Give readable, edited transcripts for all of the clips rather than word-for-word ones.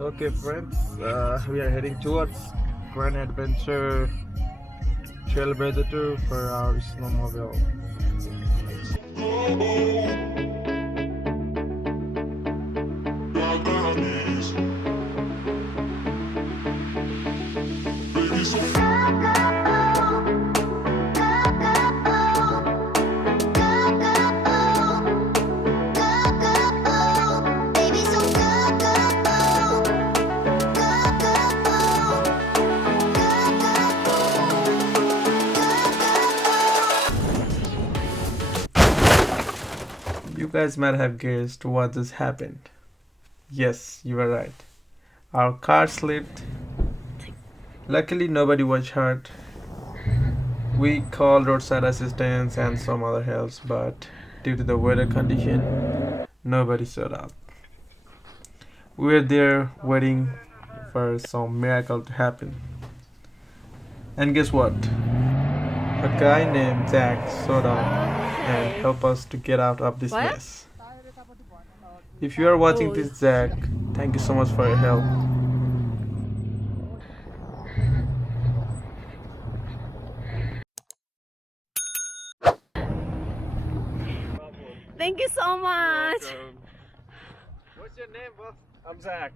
Okay, friends, we are heading towards Grand Adventure Trailblazer Tour for our snowmobile. You guys might have guessed what just happened. Yes, you were right. Our car slipped. Luckily, nobody was hurt. We called roadside assistance and some other helps, but due to the weather condition, nobody showed up. We were there waiting for some miracle to happen. And guess what? A guy named Jack showed up and helped us to get out of this mess. If you are watching this, Jack, thank you so much for your help. Thank you so much. What's your name, boss? I'm Zach.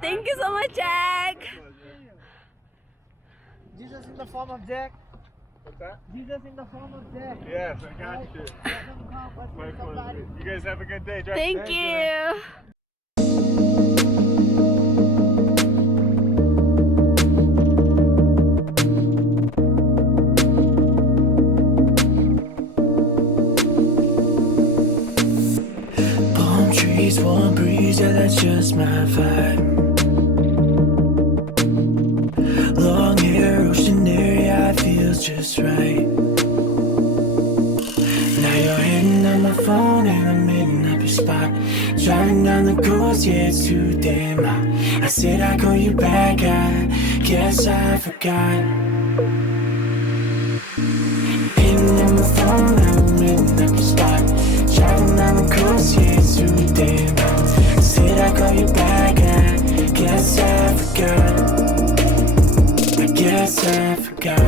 Thank you so much, Jack. Jesus in the form of Jack. What's that? Jesus in the form of Jack. Yes, I got you. My pleasure. You guys have a good day, Jack. Thank you. Palm trees, warm breeze, yeah, that's just my vibe. Long hair, ocean air, yeah, it feels just right. Now you're hitting on my phone and I'm hitting up your spot. Driving down the coast, yeah, it's too damn hot. I said I'd call you back, I guess I forgot. Hitting on my phone, I'm hitting up your spot. Driving down the coast, yeah, it's too damn hot. I said I'd call you back, I guess I forgot. I guess I forgot.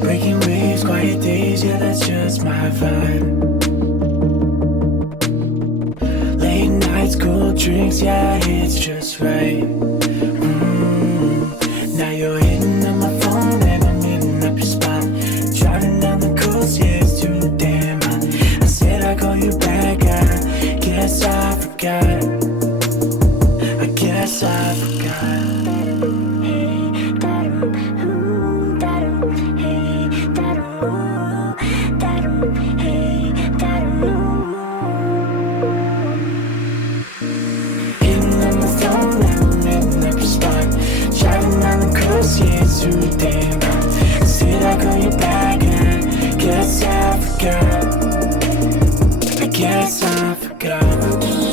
Breaking waves, quiet days, yeah, that's just my vibe. Late nights, cold drinks, yeah, it's just right. Now you're hitting up my phone and I'm hitting up your spot. Driving down the coast, yeah, it's too damn hot. I said I'd call you back, I guess I forgot. I guess I forgot. Yeah, it's too damn hot. Said I'd call you back, I guess I forgot. I guess I forgot.